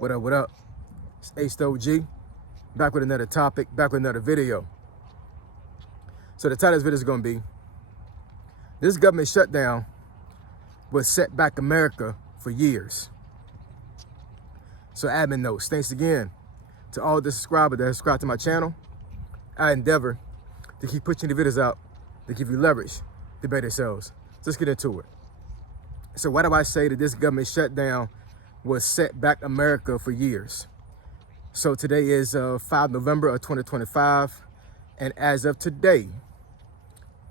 What up, what up? It's Ace the OG, back with another topic, back with another video. So the title of this video is going to be, this government shutdown will set back America for years. So admin notes, thanks again to all the subscribers that have subscribed to my channel. I endeavor to keep pushing the videos out to give you leverage to better yourselves. Let's get into it. So why do I say that this government shutdown will set back America for years? So today is 5 November of 2025. And as of today,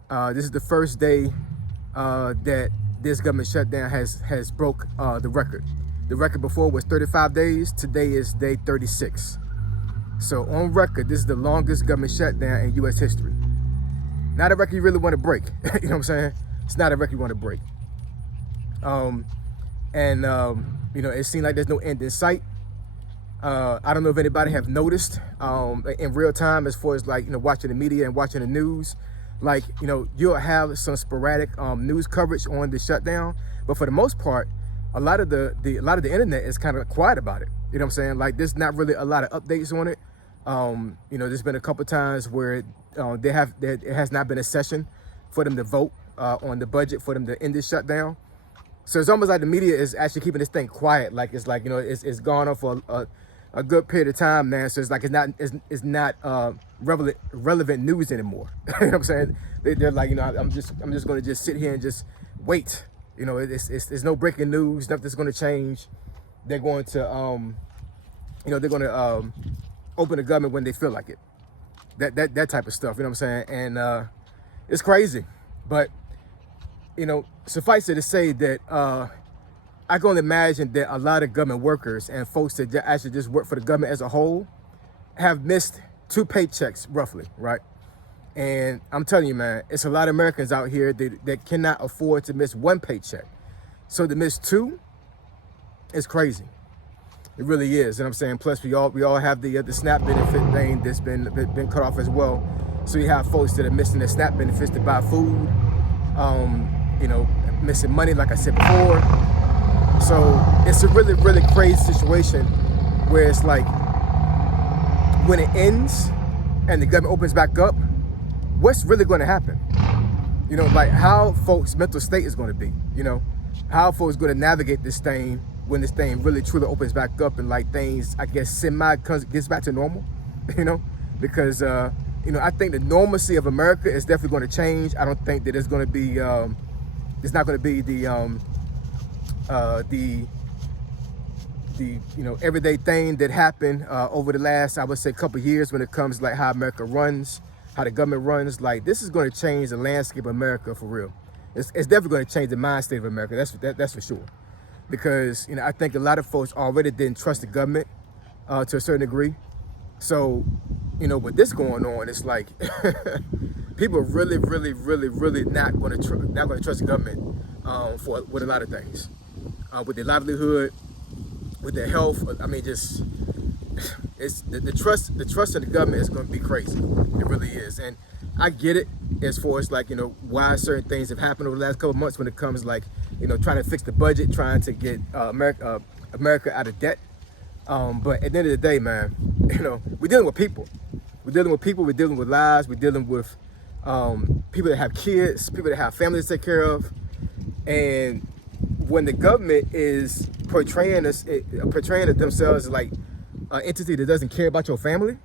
this is the first day that this government shutdown has broke the record. The record before was 35 days. Today is day 36. So on record, this is the longest government shutdown in U.S. history. Not a record you really want to break. You know what I'm saying? It's not a record you want to break. You know, it seems like there's no end in sight. I don't know if anybody have noticed in real time, as far as like, you know, watching the media and watching the news, like, you know, you'll have some sporadic news coverage on the shutdown, but for the most part, a lot of the internet is kind of quiet about it. You know what I'm saying? Like, there's not really a lot of updates on it. You know, there's been a couple times where it has not been a session for them to vote on the budget for them to end this shutdown. So it's almost like the media is actually keeping this thing quiet. Like, it's like, you know, it's gone on for a good period of time now. So it's like it's not relevant news anymore. You know what I'm saying? They're like, you know, I'm just going to just sit here and just wait. You know, it's no breaking news. Nothing's going to change. They're going to you know, they're going to open the government when they feel like it. That type of stuff. You know what I'm saying? And it's crazy, but you know, suffice it to say that I can only imagine that a lot of government workers and folks that actually just work for the government as a whole have missed 2 paychecks roughly, right? And I'm telling you, man, it's a lot of Americans out here that cannot afford to miss 1 paycheck. So to miss 2 is crazy. It really is. And I'm saying, plus we all have the SNAP benefit thing that's been cut off as well. So you have folks that are missing their SNAP benefits to buy food. You know, missing money, like I said before. So it's a really, really crazy situation where it's like, when it ends and the government opens back up, what's really going to happen? You know, like how folks' mental state is going to be, you know, how folks going to navigate this thing when this thing really truly opens back up and like things, I guess, gets back to normal, you know, because, you know, I think the normalcy of America is definitely going to change. I don't think that it's going to be, it's not going to be the you know, everyday thing that happened over the last, I would say, couple of years when it comes to like how America runs, how the government runs. Like, this is going to change the landscape of America for real. It's definitely going to change the mind state of America. That's for sure. Because, you know, I think a lot of folks already didn't trust the government to a certain degree. So, you know, with this going on, it's like people are really not going to trust the government with a lot of things, with their livelihood, with their health. I mean, just it's the trust in the government is going to be crazy. It really is. And I get it as far as like, you know, why certain things have happened over the last couple of months when it comes like, you know, trying to fix the budget, trying to get America out of debt. But at the end of the day, man, you know, we're dealing with people. We're dealing with people. We're dealing with lives. We're dealing with people that have kids, people that have families to take care of. And when the government is portraying themselves as like an entity that doesn't care about your family,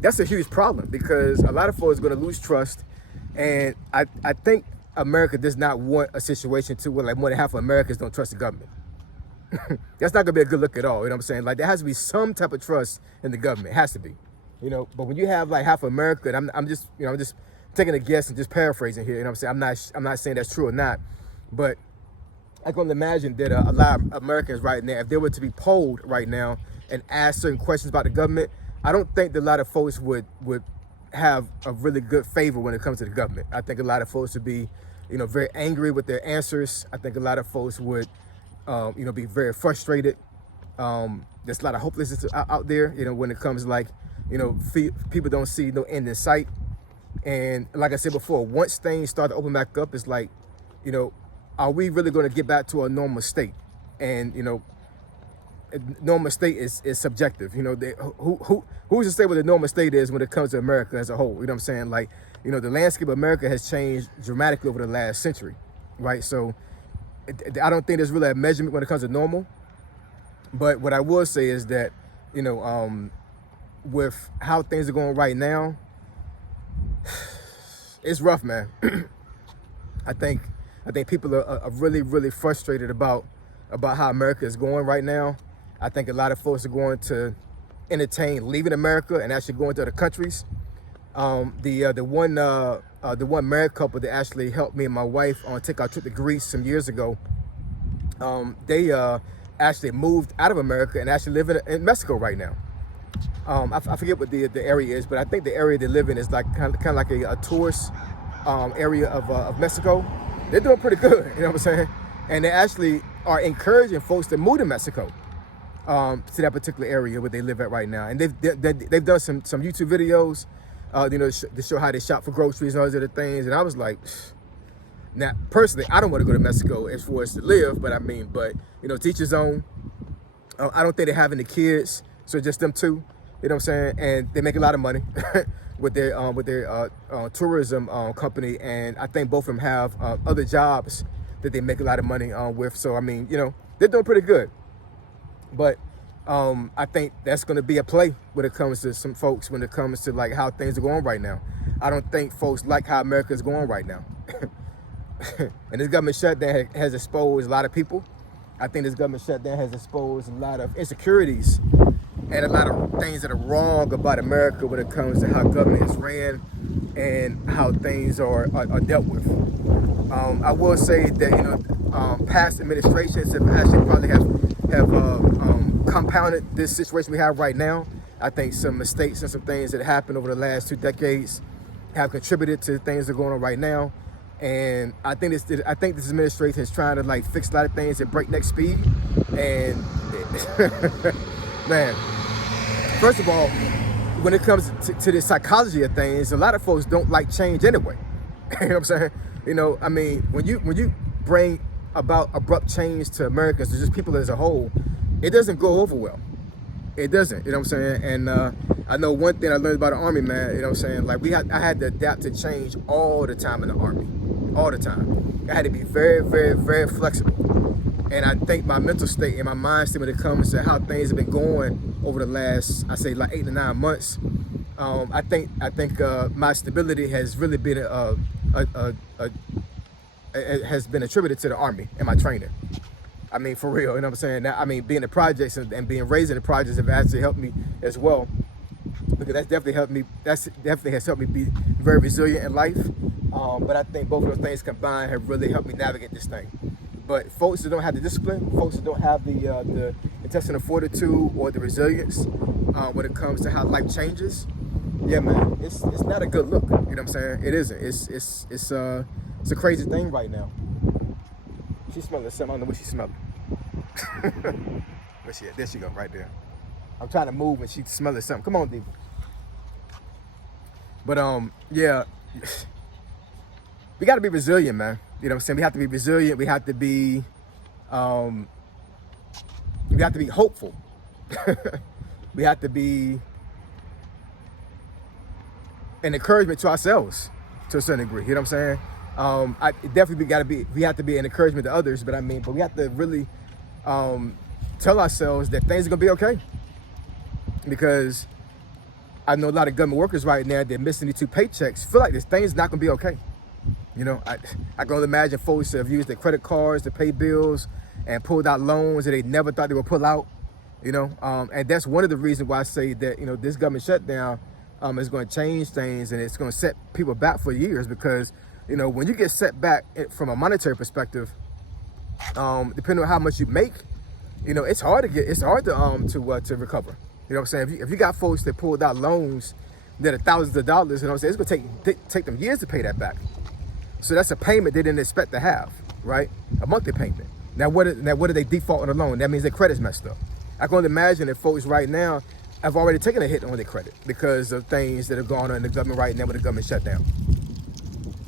that's a huge problem, because a lot of folks are going to lose trust. And I think America does not want a situation to where like more than half of Americans don't trust the government. That's not gonna be a good look at all. You know what I'm saying? Like, there has to be some type of trust in the government. It has to be, you know. But when you have like half of America, and I'm just, you know, I'm just taking a guess and just paraphrasing here. You know what I'm saying? I'm not saying that's true or not, but I can imagine that a lot of Americans right now, if they were to be polled right now and asked certain questions about the government, I don't think that a lot of folks would have a really good favor when it comes to the government. I think a lot of folks would be, you know, very angry with their answers. I think a lot of folks would, you know, be very frustrated. There's a lot of hopelessness out there, you know, when it comes like, you know, people don't see no end in sight. And like I said before, once things start to open back up, it's like, you know, are we really going to get back to a normal state? And, you know, normal state is subjective. You know, who's to say what the normal state is when it comes to America as a whole? You know what I'm saying? Like, you know, the landscape of America has changed dramatically over the last century, right? So I don't think there's really a measurement when it comes to normal. But what I will say is that, you know, with how things are going right now, it's rough, man. I think people are really, really frustrated about how America is going right now. I think a lot of folks are going to entertain leaving America and actually going to other countries. The one married couple that actually helped me and my wife take our trip to Greece some years ago, they actually moved out of America and actually live in Mexico right now. I forget what the area is, but I think the area they live in is like kind of like a tourist area of Mexico. They're doing pretty good, you know what I'm saying? And they actually are encouraging folks to move to Mexico, to that particular area where they live at right now. And they've done some YouTube videos, you know, to show how they shop for groceries and all those other things. And I was like, now personally, I don't want to go to Mexico as far as to live, but you know, teach his own. I don't think they have any kids, so just them two. You know what I'm saying? And they make a lot of money with their tourism company, and I think both of them have other jobs that they make a lot of money with. So I mean, you know, they're doing pretty good. But I think that's going to be a play when it comes to some folks, when it comes to like how things are going right now. I don't think folks like how America is going right now. And this government shutdown has exposed a lot of people. I think this government shutdown has exposed a lot of insecurities and a lot of things that are wrong about America when it comes to how government is ran and how things are dealt with. I will say that, you know, past administrations have actually probably have compounded this situation we have right now. I think some mistakes and some things that happened over the last 2 decades have contributed to things that are going on right now. And I think this administration is trying to like fix a lot of things at breakneck speed. And man, first of all, when it comes to the psychology of things, a lot of folks don't like change anyway. You know what I'm saying? You know, I mean, when you bring about abrupt change to Americans, to just people as a whole, it doesn't go over well. It doesn't, you know what I'm saying? And I know one thing I learned about the Army, man, you know what I'm saying? Like I had to adapt to change all the time in the Army, all the time. I had to be very, very, very flexible. And I think my mental state and my mind state when it comes to how things have been going over the last, I say like 8 to 9 months, I think my stability has really been has been attributed to the Army and my training. I mean, for real, you know what I'm saying? Now, I mean, being in projects and being raised in the projects have actually helped me as well, because that's definitely helped me. That's definitely has helped me be very resilient in life. But I think both of those things combined have really helped me navigate this thing. But folks that don't have the discipline, folks that don't have the intestinal fortitude or the resilience when it comes to how life changes, yeah, man, it's not a good look. You know what I'm saying? It isn't. It's a crazy thing right now. She smelling something. I don't know what she's smelling. Where she at? There she go, right there. I'm trying to move and she's smelling something. Come on, Diva. But yeah, we got to be resilient, man. You know what I'm saying? We have to be resilient. We have to be hopeful. We have to be an encouragement to ourselves to a certain degree. You know what I'm saying? We have to be an encouragement to others, but we have to really tell ourselves that things are gonna be okay. Because I know a lot of government workers right now, they're missing these 2 paychecks, feel like this thing's not gonna be okay. You know, I can only imagine folks that have used their credit cards to pay bills and pulled out loans that they never thought they would pull out. You know, and that's one of the reasons why I say that, you know, this government shutdown is going to change things, and it's going to set people back for years. Because, you know, when you get set back from a monetary perspective, depending on how much you make, you know, it's hard to recover. You know what I'm saying? If you got folks that pulled out loans that are thousands of dollars, you know what I'm saying, it's going to take them years to pay that back. So that's a payment they didn't expect to have, right? A monthly payment. Now what do they default on a loan? That means their credit's messed up. I can only imagine that folks right now have already taken a hit on their credit because of things that are going on in the government right now with the government shutdown.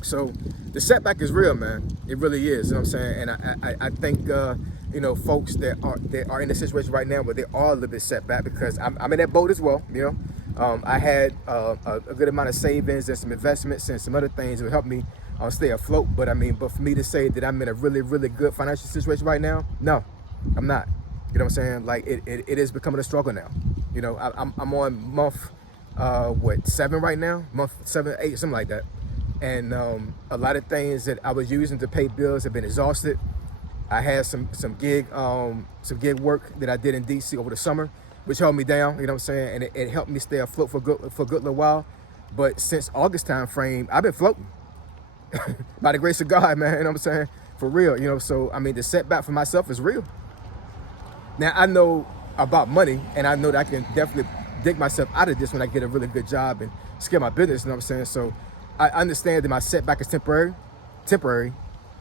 So the setback is real, man. It really is, you know what I'm saying? And I think, you you know, folks that are in a situation right now where they are a little bit set back, because I'm in that boat as well. You know, I had a good amount of savings and some investments and some other things that would help me stay afloat. But I mean, but for me to say that I'm in a really, really good financial situation right now, no, I'm not. You know what I'm saying? Like it is becoming a struggle now. You know, I'm on month what, 7 right now, month 7, 8, something like that. And a lot of things that I was using to pay bills have been exhausted. I had some gig work that I did in DC over the summer, which held me down. You know what I'm saying? And it helped me stay afloat for a good little while. But since August time frame, I've been floating by the grace of God, man. You know what I'm saying? For real. You know, so I mean, the setback for myself is real. Now I know about money, and I know that I can definitely dig myself out of this when I get a really good job and scale my business. You know what I'm saying? So I understand that my setback is temporary,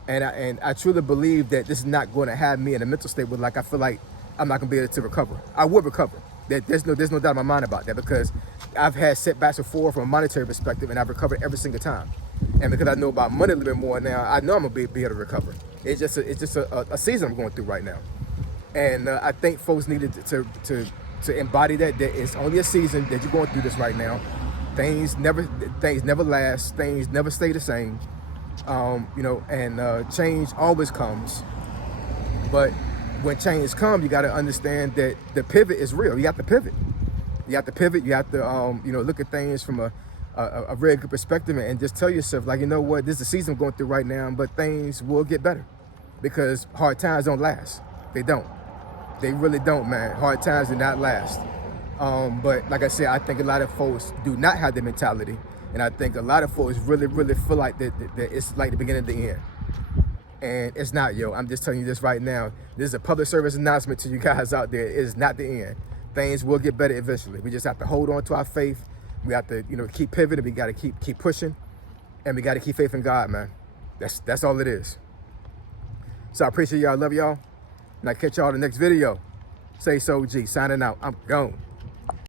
and I truly believe that this is not going to have me in a mental state where, like, I feel like I'm not going to be able to recover. I will recover. There's no doubt in my mind about that, because I've had setbacks before from a monetary perspective, and I've recovered every single time. And because I know about money a little bit more now, I know I'm going to be able to recover. It's just a season I'm going through right now. And I think folks needed to embody that it's only a season, that you're going through this right now. Things never last. Things never stay the same. You know, and change always comes. But when change comes, you got to understand that the pivot is real. You have to pivot. You have to pivot. You have to, you know, look at things from a very good perspective, and just tell yourself, like, you know what, this is the season I'm going through right now, but things will get better, because hard times don't last. They don't. They really don't, man. Hard times do not last. But like I said, I think a lot of folks do not have the mentality. And I think a lot of folks really, really feel like that it's like the beginning of the end. And it's not, yo. I'm just telling you this right now. This is a public service announcement to you guys out there. It is not the end. Things will get better eventually. We just have to hold on to our faith. We have to, you know, keep pivoting. We got to keep pushing. And we got to keep faith in God, man. That's all it is. So I appreciate y'all. I love y'all. And I'll catch y'all in the next video. Say so, G. Signing out. I'm gone.